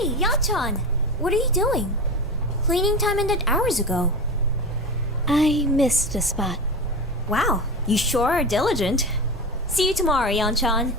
Hey, Yanchan! What are you doing? Cleaning time ended hours ago. I missed a spot. Wow, you sure are diligent. See you tomorrow, Yanchan.